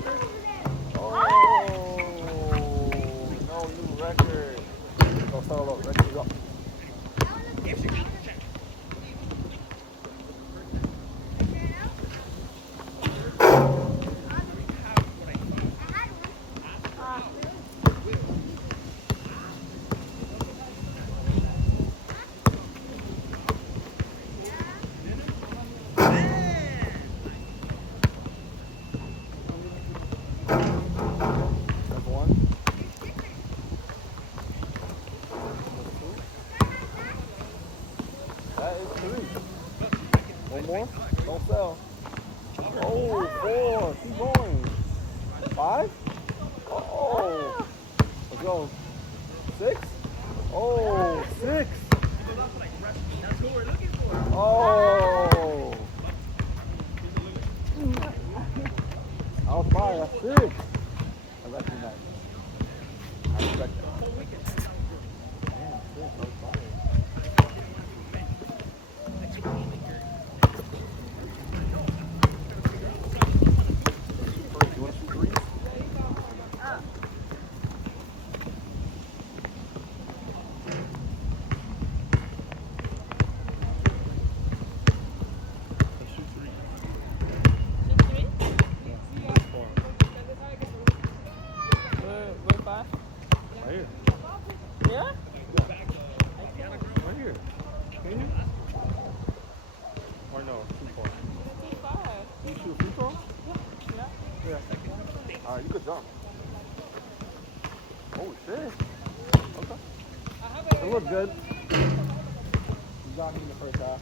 record? Oh, no new record. Go solo. Ready, go. That's one. That is three. One more. Don't sell. Oh, four. Keep going. Five. Oh. Let's go. Six. Oh, six. Oh. I was fire. That's six. I recognize that. I respect that. Damn, six. I was fire. You want to shoot threes? Let's shoot three. Yeah. Four. Where five? Right here. Yeah? Right here. Can you? Or no? Too far. Five. Can you shoot a free throw? Yeah. Yeah. Alright, you could jump. Oh shit. Okay. It looked good. You got me in the first half.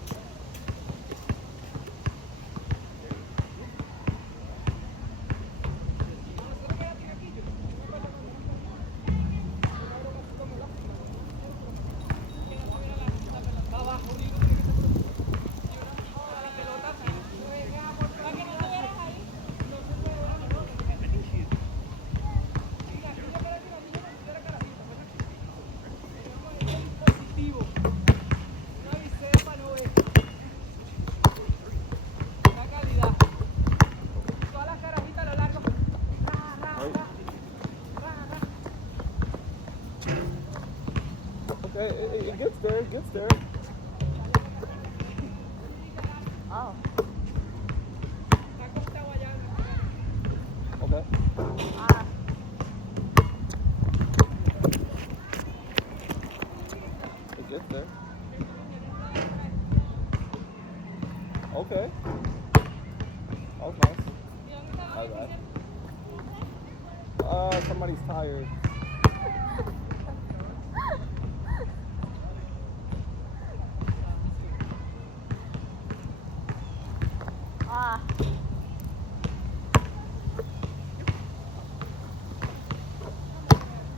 Right? Okay, it gets there, it gets there. Oh. Okay. It gets there. Okay. That was nice. Not bad. Somebody's tired.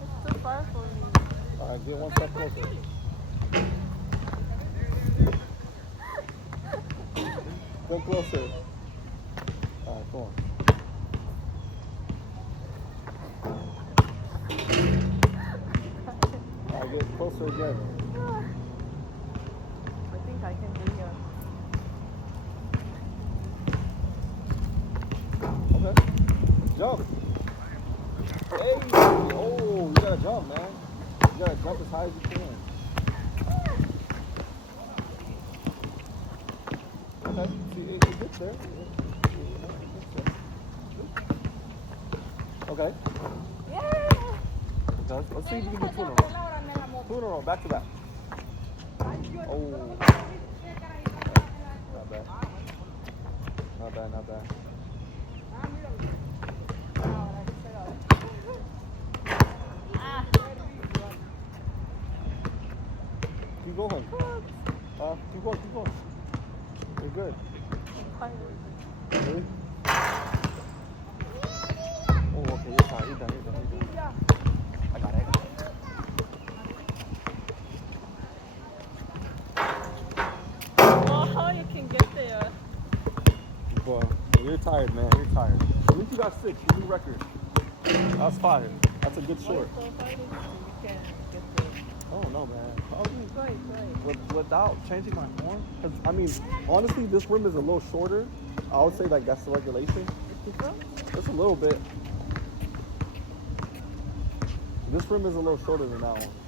It's too far for me. Alright, get one step closer. Go closer. Alright, come on. Alright, get closer again. I think I can do here. Okay. Jump. Hey! Oh, you gotta jump, man. You gotta jump as high as you can. Okay. See, it gets there. Okay. Yeah. It does. Let's see if you can do two in a row. Two in a row, back to back. Oh. Not bad. Not bad, not bad. Keep going. Keep going, keep going. You're good. Really? Oh, okay, you're fine. You're done, you're done, you're done. I got it, I got it. Oh, you can get there. Boy, you're tired, man. You're tired. At least you got six. Your new record. That's fire. That's a good short. So far, you can get there. Oh, no, man. Right. Without changing my form? Because, I mean, honestly, this rim is a little shorter. I would say, like, that's the regulation. Different? Just a little bit. This rim is a little shorter than that one.